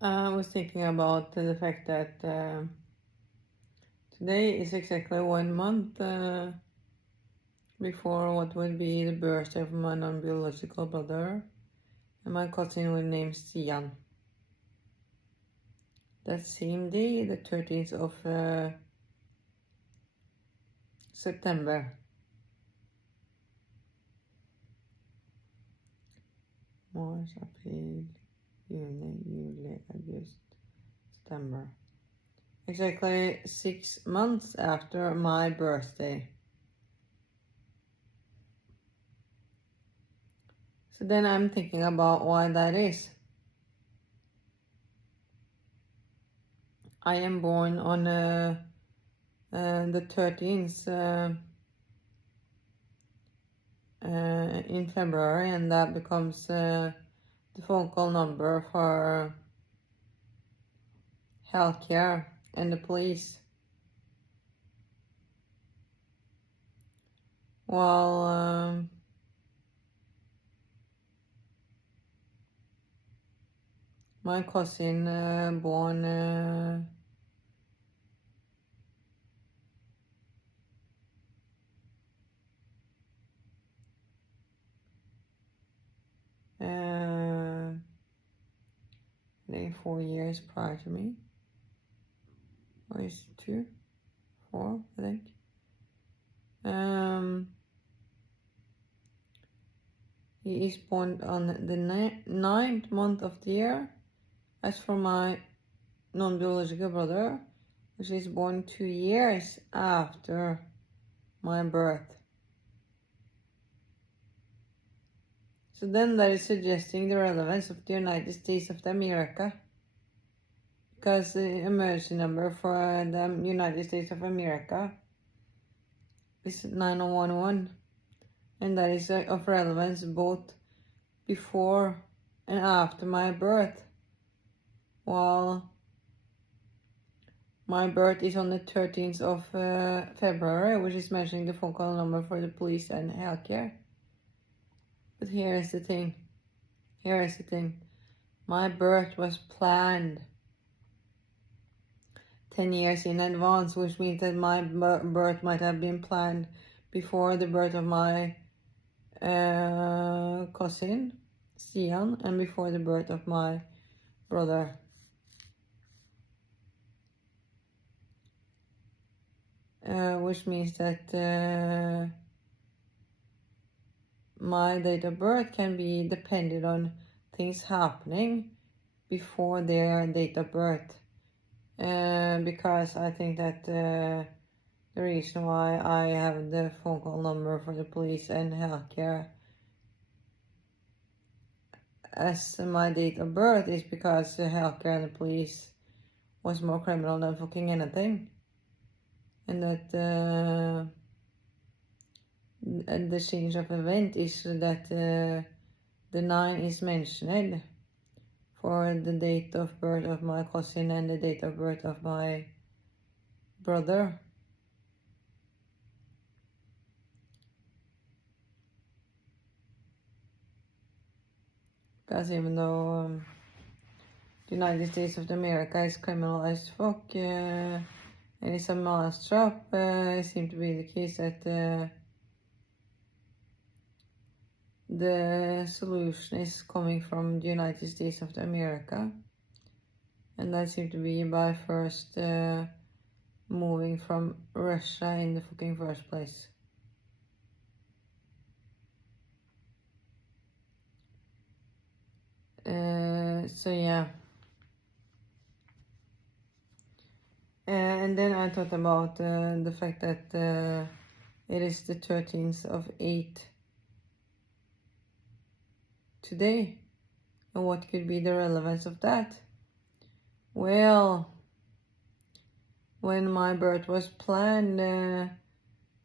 I was thinking about the fact that today is exactly 1 month before what would be the birthday of my non-biological brother and my cousin was named Stian. That same day, the 13th of September. March, April, Juni, July, August, September. Exactly 6 months after my birthday. So then I'm thinking about why that is. I am born on the 13th in February, and that becomes the phone call number for healthcare and the police. While my cousin born I think 4 years prior to me. Or is it 2? 4, I think. He is born on the 9th month of the year. As for my non-biological brother, which is born 2 years after my birth. So then that is suggesting the relevance of the United States of America, because the emergency number for the United States of America is 9011, and that is of relevance both before and after my birth, while my birth is on the 13th of February, which is mentioning the phone call number for the police and healthcare. But here is the thing. My birth was planned 10 years in advance, which means that my birth might have been planned before the birth of my cousin, Stian, and before the birth of my brother. Which means that my date of birth can be dependent on things happening before their date of birth. Because I think that the reason why I have the phone call number for the police and healthcare as my date of birth is because the healthcare and the police was more criminal than fucking anything. And that the change of event is that the 9 is mentioned for the date of birth of my cousin and the date of birth of my brother. Because even though the United States of America is criminal as fuck and it's a mousetrap, it seems to be the case that the solution is coming from the United States of America, and that seems to be by first moving from Russia in the fucking first place. So yeah. And then I thought about the fact that it is the 13th of 8 today, and what could be the relevance of that? Well, when my birth was planned,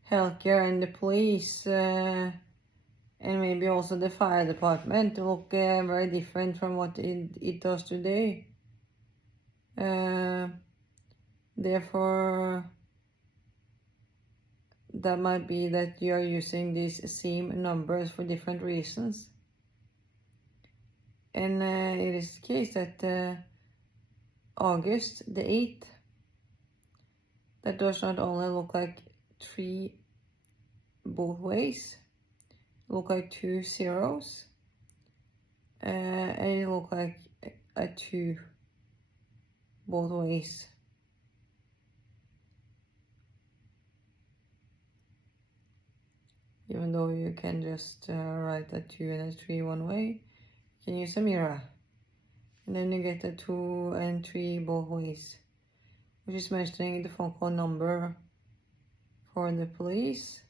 healthcare and the police and maybe also the fire department look very different from what it does today. Therefore, that might be that you are using these same numbers for different reasons. And it is the case that August the 8th, that does not only look like 3 both ways, look like 2 zeros, and it look like a 2 both ways. Even though you can just write a 2 and a 3 one way, you can use a mirror. And then you get a 2 and 3 both ways, which is mentioning the phone call number for the police,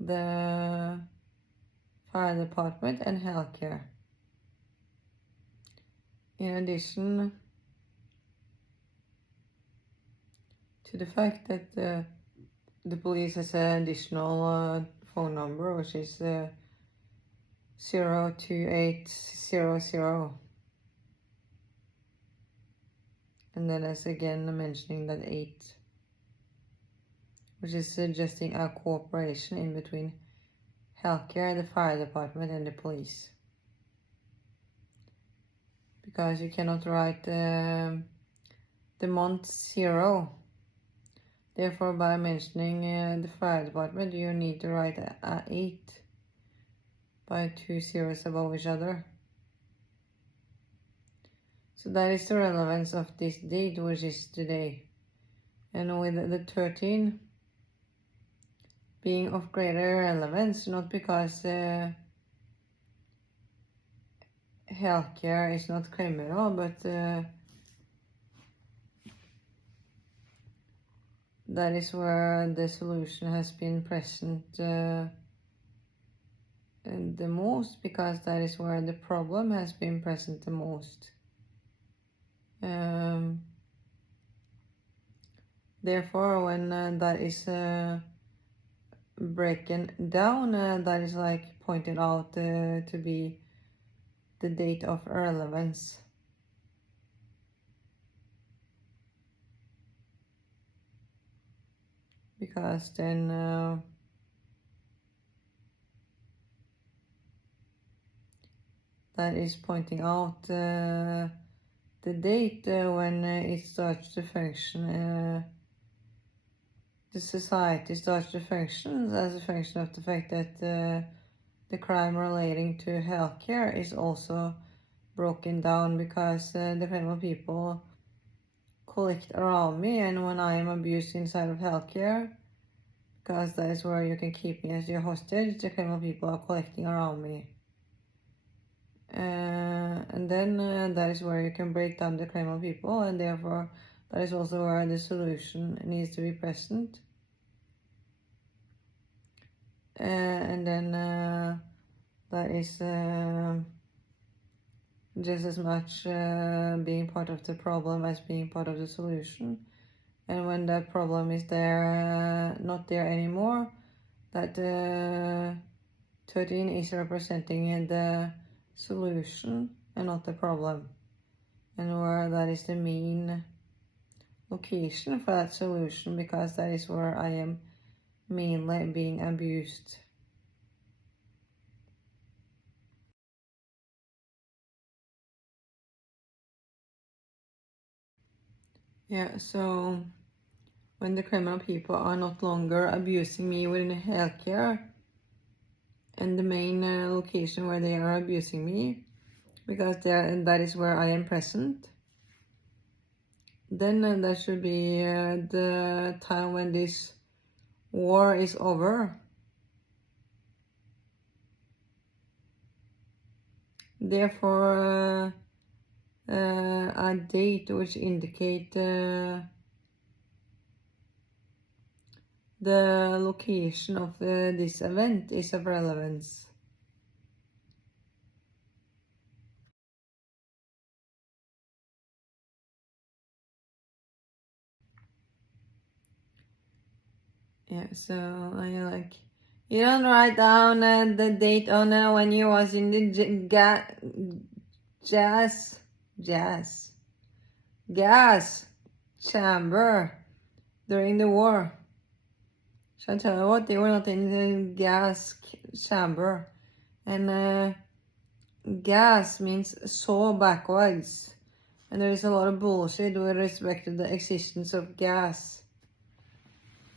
the fire department, and healthcare. In addition to the fact that the police has an additional phone number, which is 02800. And then it's again mentioning that 8, which is suggesting a cooperation in between healthcare, the fire department, and the police. Because you cannot write the month 0. Therefore, by mentioning the fire department, you need to write a 8 by 2 zeros above each other. So that is the relevance of this date, which is today. And with the 13 being of greater relevance, not because healthcare is not criminal, but that is where the solution has been present the most, because that is where the problem has been present the most. Therefore, when that is broken down, that is like pointed out to be the date of relevance. Because then that is pointing out the date when it starts to function, the society starts to function as a function of the fact that the crime relating to healthcare is also broken down, because the criminal people collect around me, and when I am abused inside of healthcare, because that is where you can keep me as your hostage, the criminal people are collecting around me. And then that is where you can break down the criminal people, and therefore that is also where the solution needs to be present. And then that is just as much being part of the problem as being part of the solution. And when that problem is there, not there anymore, that 13 is representing the solution and not the problem, and where that is the main location for that solution, because that is where I am mainly being abused. Yeah, so when the criminal people are not longer abusing me within healthcare, and the main location where they are abusing me, because that is where I am present, then that should be the time when this war is over. Therefore, a date which indicate the location of this event is of relevance. Yeah, so I you don't write down the date on when you was in the gas chamber during the war. So I tell you what, they were not in the gas chamber, and gas means saw backwards. And there is a lot of bullshit with respect to the existence of gas.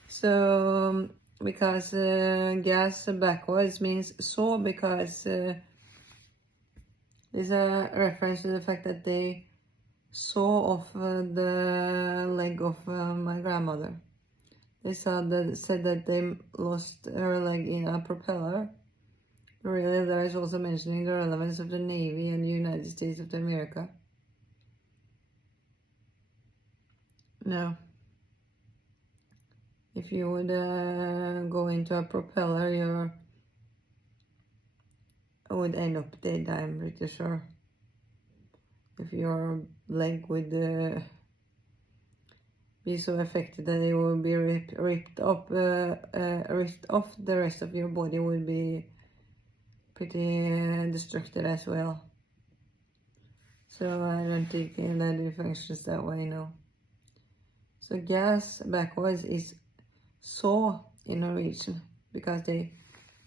So, because gas backwards means saw, because there's a reference to the fact that they saw off the leg of my grandmother. They said that they lost her leg in a propeller. Really, there is also mentioning the relevance of the Navy and the United States of America. No. If you would go into a propeller, you would end up dead, I'm pretty sure. If your leg would be so affected that it will be ripped off, the rest of your body would be pretty destructive as well. So I don't think that it functions that way, no. So gas backwards is saw in Norwegian, because they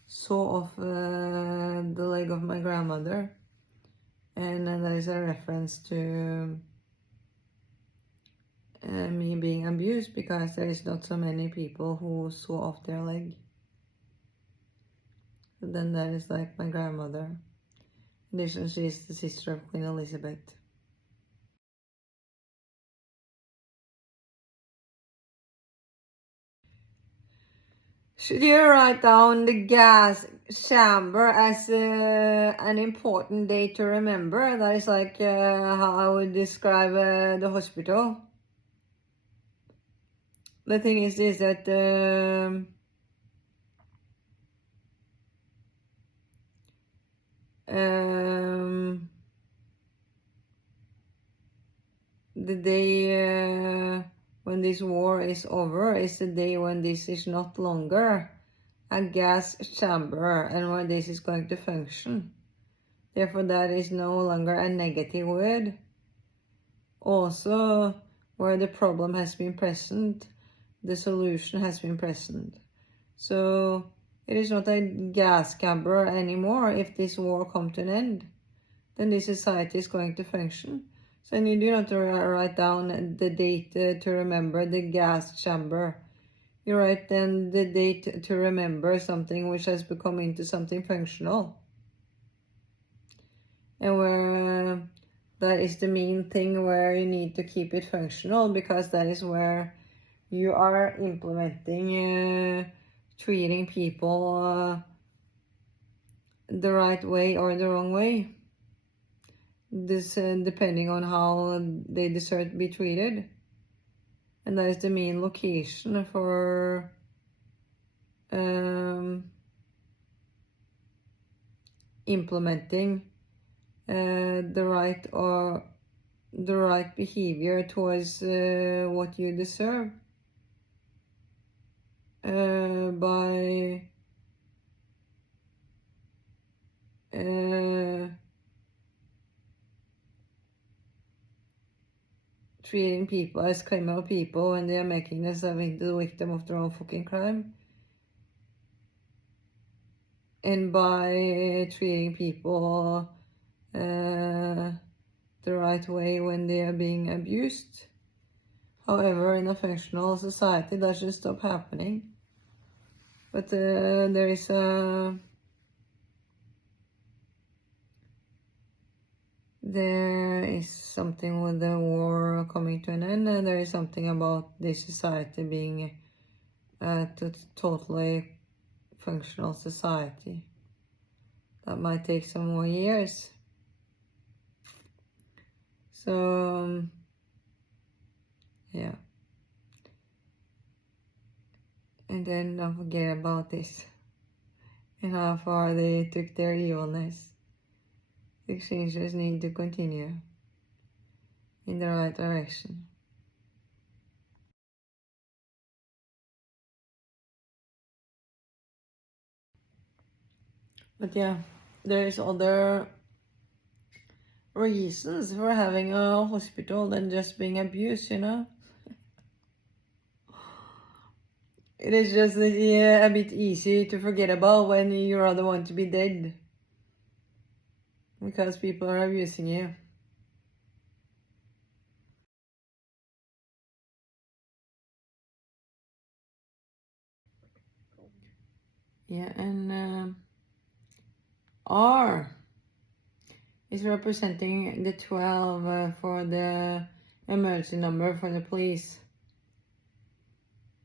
saw off the leg of my grandmother, and that is a reference to me being abused, because there is not so many people who saw off their leg. So then that is like my grandmother. In addition, she is the sister of Queen Elizabeth. Should you write down the gas chamber as an important date to remember? That is like how I would describe the hospital. The thing is this, that the day when this war is over is the day when this is not longer a gas chamber and when this is going to function. Therefore, that is no longer a negative word. Also, where the problem has been present, the solution has been present. So it is not a gas chamber anymore. If this war comes to an end, then this society is going to function. So you do not write down the date to remember the gas chamber. You write then the date to remember something which has become into something functional. And where that is the main thing, where you need to keep it functional, because that is where you are implementing treating people the right way or the wrong way. This depending on how they deserve to be treated. And that is the main location for implementing the right behavior towards what you deserve by treating people as criminal people when they are making themselves into the victim of their own fucking crime, and by treating people the right way when they are being abused. However, in a functional society, that should stop happening. But there is something with the war coming to an end, and there is something about this society being a totally functional society. That might take some more years. So, yeah. And then don't forget about this and how far they took their evilness. The exchanges need to continue in the right direction. But yeah, there is other reasons for having a hospital than just being abused, you know? It is just a bit easy to forget about when you rather want to be dead. Because people are abusing you. Yeah, and R is representing the 12 for the emergency number for the police.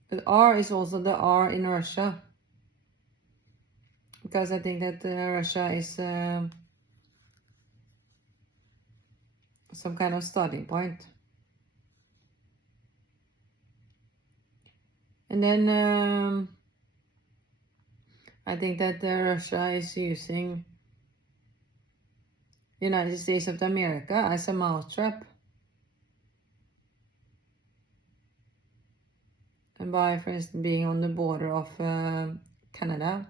But R is also the R in Russia. Because I think that Russia is some kind of starting point. And then I think that Russia is using the United States of America as a mousetrap. And by, for instance, being on the border of Canada.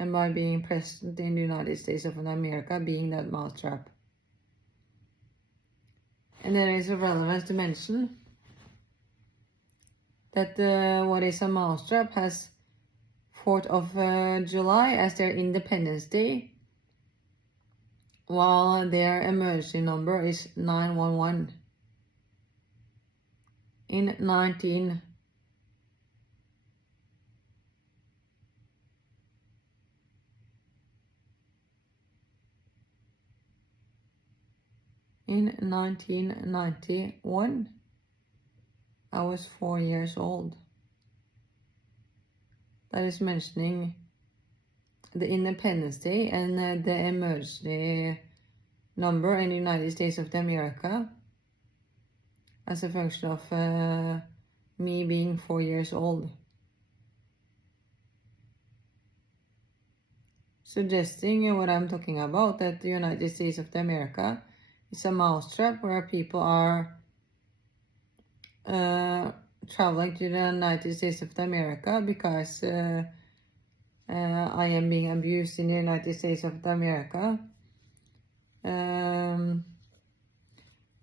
And by being present in the United States of America, being that mousetrap. And there is a relevance to mention that what is a mousetrap has 4th of July as their Independence Day, while their emergency number is 911. In 1991, I was 4 years old. That is mentioning the Independence Day and the emergency number in the United States of America as a function of me being 4 years old. Suggesting what I'm talking about, that the United States of America is a mousetrap where people are traveling to the United States of America because I am being abused in the United States of America. And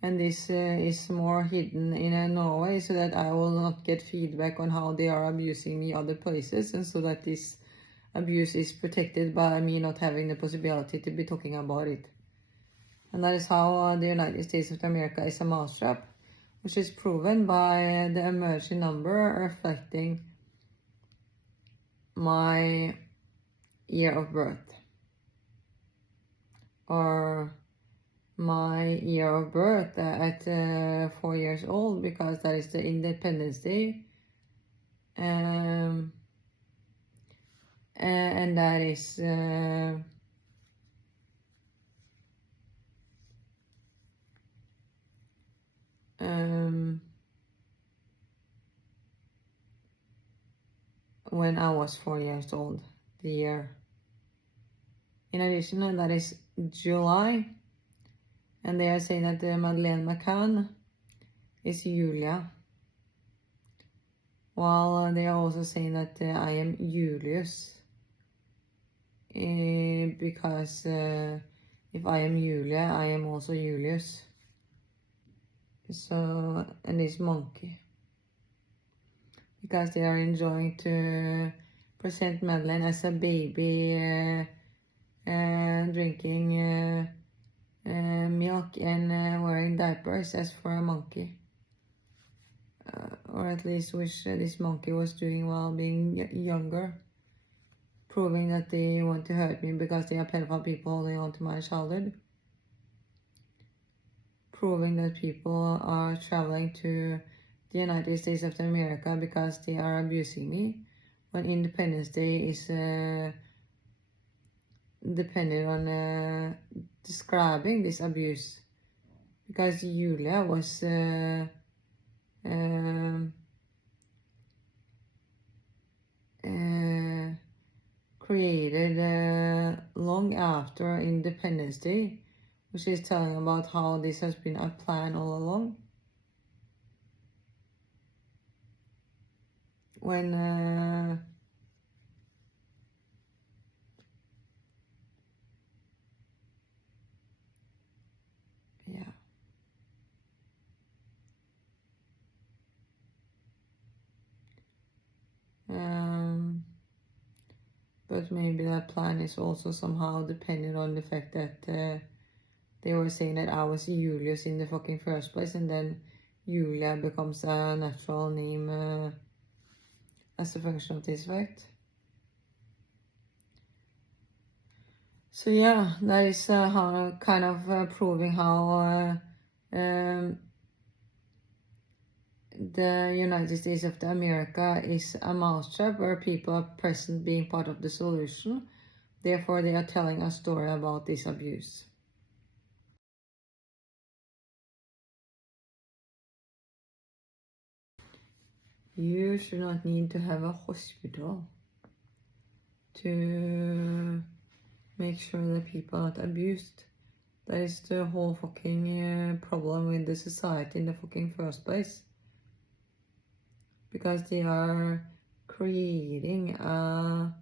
this is more hidden in Norway, so that I will not get feedback on how they are abusing me other places, and so that this abuse is protected by me not having the possibility to be talking about it. And that is how the United States of America is a mousetrap, which is proven by the emergency number reflecting my year of birth. Or my year of birth at 4 years old, because that is the Independence Day. And that is when I was 4 years old, the year. In addition, that is July, and they are saying that Madeleine McCann is Julia, while they are also saying that I am Julius, because if I am Julia, I am also Julius. So, and this monkey, because they are enjoying to present Madeleine as a baby drinking milk and wearing diapers, as for a monkey. Or at least wish this monkey was doing while being younger, proving that they want to hurt me because they are pedophile people holding on to my childhood, proving that people are traveling to the United States of America because they are abusing me, when Independence Day is dependent on describing this abuse, because Julia was created long after Independence Day, which is telling about how this has been a plan all along. When yeah. But maybe that plan is also somehow dependent on the fact that they were saying that I was Julius in the fucking first place, and then Julia becomes a natural name as a function of this fact. So yeah, that is how kind of proving how the United States of America is a mousetrap where people are present being part of the solution. Therefore, they are telling a story about this abuse. You should not need to have a hospital to make sure that people are not abused. That is the whole fucking problem with the society in the fucking first place. Because they are creating a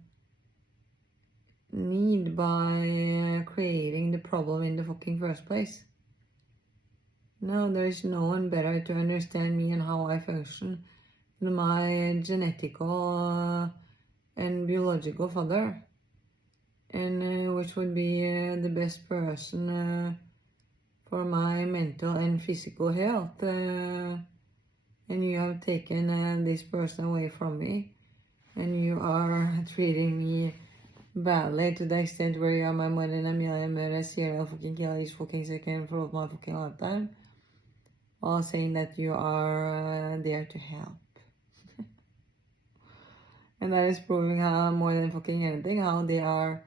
need by creating the problem in the fucking first place. No, there is no one better to understand me and how I function than my genetical and biological father. And which would be the best person for my mental and physical health. And you have taken this person away from me. And you are treating me badly to the extent where you are my more than a million serial fucking killer each fucking second for my fucking lifetime. While saying that you are there to help. And that is proving how more than fucking anything, how they are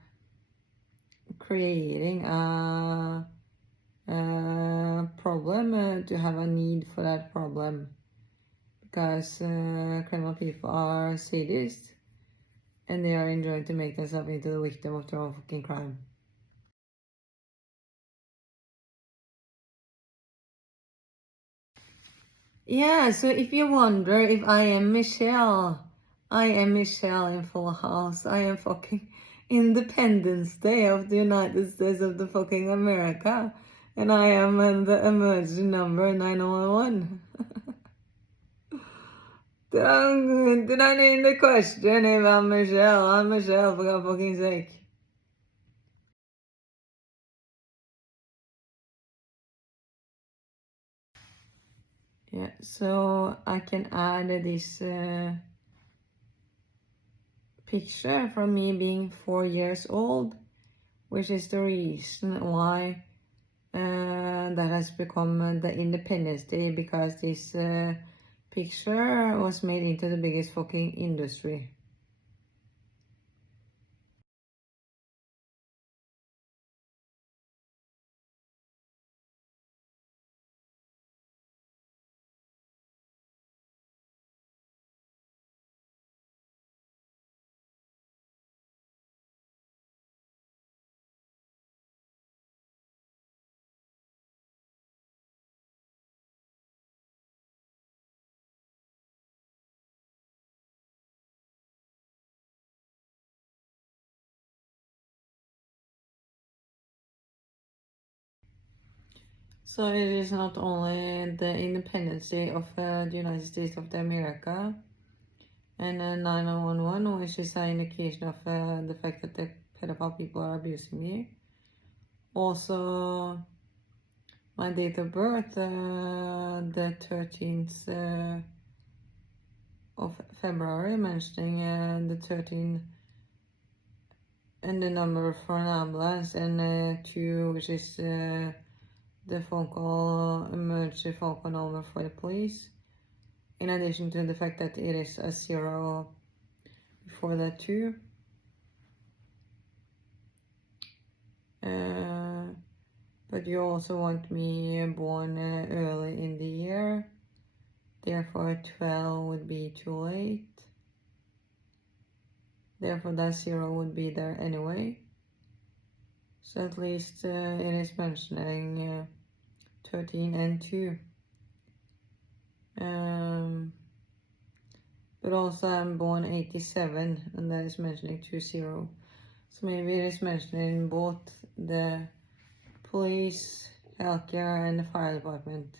creating a problem to have a need for that problem. Because criminal people are sadists and they are enjoying to make themselves into the victim of their own fucking crime. Yeah, so if you wonder if I am Michelle in Full House. I am fucking Independence Day of the United States of the fucking America. And I am the emergency number 911. Did I name the question if I'm Michelle? I'm Michelle, for God's fucking sake. Yeah, so I can add this picture from me being 4 years old, which is the reason why that has become the Independence Day, because this picture was made into the biggest fucking industry. So it is not only the Independence Day of the United States of America and 911, which is an indication of the fact that the pedophile people are abusing me. Also, my date of birth, the 13th of February, mentioning the 13 and the number for an ambulance, and 2, which is the phone call, emergency phone call number for the police. In addition to the fact that it is a 0 before that too. But you also want me born early in the year. Therefore 12 would be too late. Therefore that 0 would be there anyway. So at least it is mentioning 13 and 2. But also I'm born 87, and that is mentioning 20. So maybe it is mentioning both the police, healthcare, and the fire department.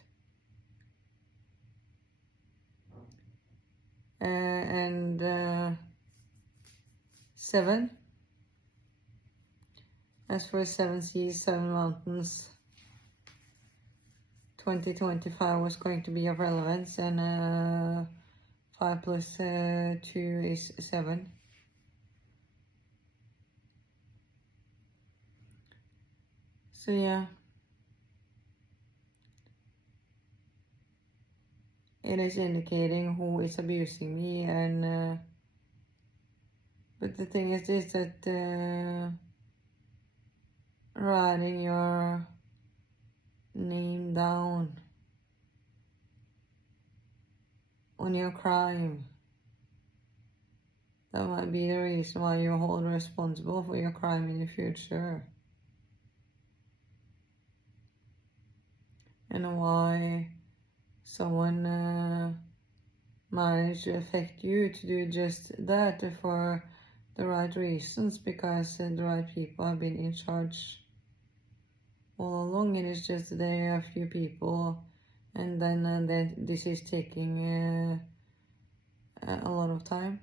And 7. As for 7 seas, 7 mountains, 2025 was going to be of relevance, and 5 plus 2 is 7. So yeah, it is indicating who is abusing me, and but the thing is this, that writing your name down on your crime, that might be the reason why you're held responsible for your crime in the future. And why someone managed to affect you to do just that for the right reasons, because the right people have been in charge all along. It is just that there are a few people, and then this is taking a lot of time,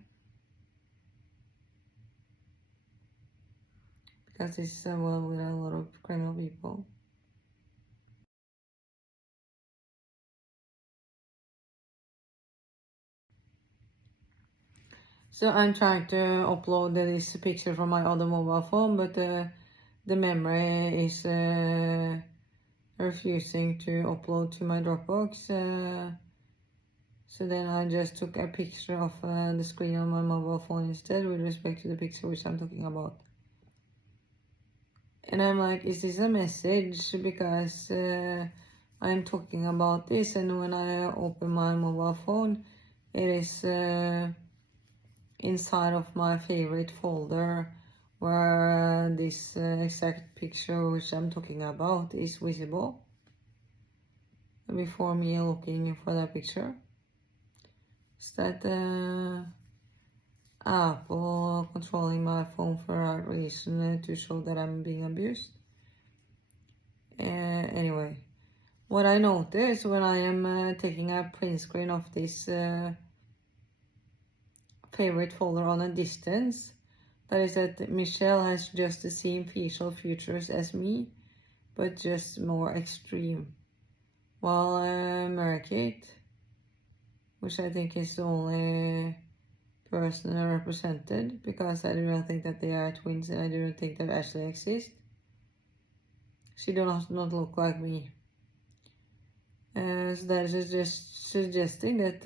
because this is a world with a lot of criminal people. So I'm trying to upload this picture from my other mobile phone, but the memory is refusing to upload to my Dropbox. So then I just took a picture of the screen on my mobile phone instead, with respect to the picture which I'm talking about. And I'm like, is this a message? Because I'm talking about this, and when I open my mobile phone, it is inside of my favorite folder, where this exact picture which I'm talking about is visible before me looking for that picture. Is that Apple controlling my phone for a reason, to show that I'm being abused? Anyway, what I notice when I am taking a print screen of this favorite folder on a distance, that is that Michelle has just the same facial features as me, but just more extreme. While Mary-Kate, which I think is the only person represented, because I do not think that they are twins, and I do not think they actually exist. She does not look like me. So that is just suggesting that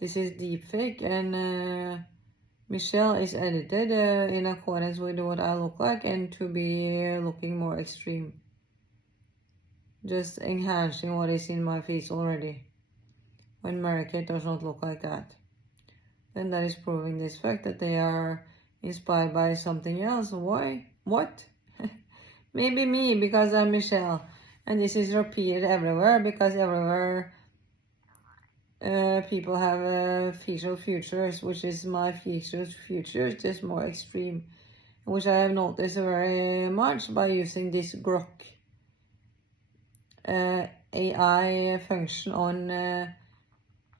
this is deepfake, and Michelle is edited in accordance with what I look like, and to be looking more extreme. Just enhancing what is in my face already, when Mary-Kate does not look like that. Then that is proving this fact that they are inspired by something else. Why? What? Maybe me, because I'm Michelle. And this is repeated everywhere, because everywhere people have facial features, which is my facial features, just more extreme. Which I have noticed very much by using this Grok AI function on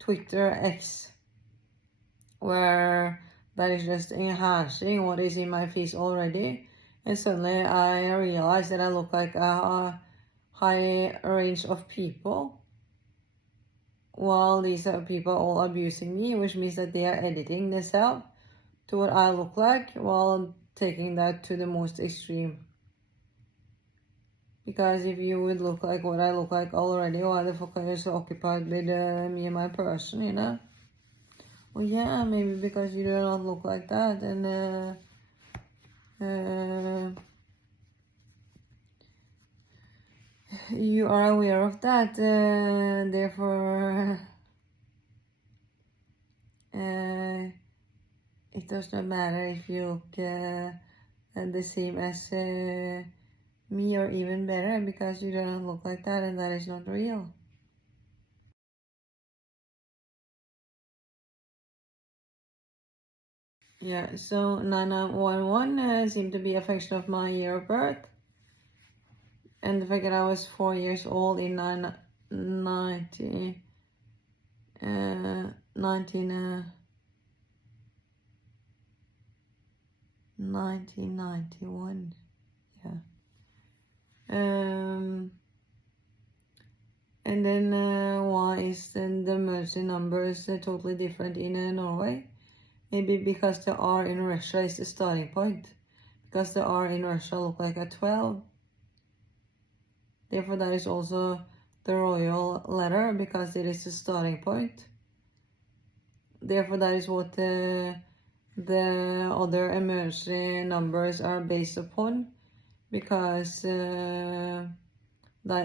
Twitter X, where that is just enhancing what is in my face already. And suddenly I realize that I look like a high range of people, while these people are all abusing me, which means that they are editing themselves to what I look like, while taking that to the most extreme. Because if you would look like what I look like already, why the fuck are you so occupied with me and my person, you know? Well, yeah, maybe because you do not look like that, and you are aware of that, therefore it does not matter if you look the same as me, or even better, because you do not look like that, and that is not real. Yeah, so 9911 seemed to be a function of my year of birth, and the fact that I was 4 years old in 1991. Yeah. And then why is then the emergency numbers totally different in Norway? Maybe because the R in Russia is the starting point. Because the R in Russia look like a 12. Therefore, that is also the royal letter because it is the starting point. Therefore, that is what the other emergency numbers are based upon, because that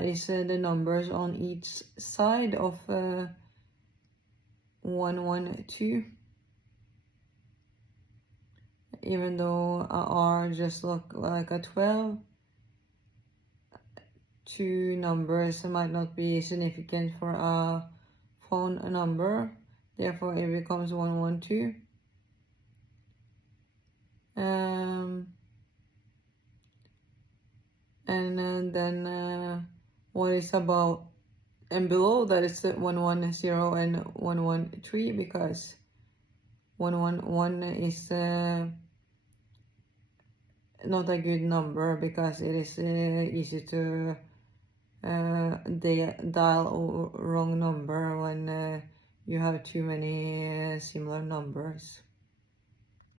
is the numbers on each side of 112. Even though a R just look like a 12, two numbers might not be significant for a phone number. Therefore, it becomes 112. And then what is above and below that is 110 and 113, because 111 is not a good number because it is easy to dial wrong number when you have too many similar numbers.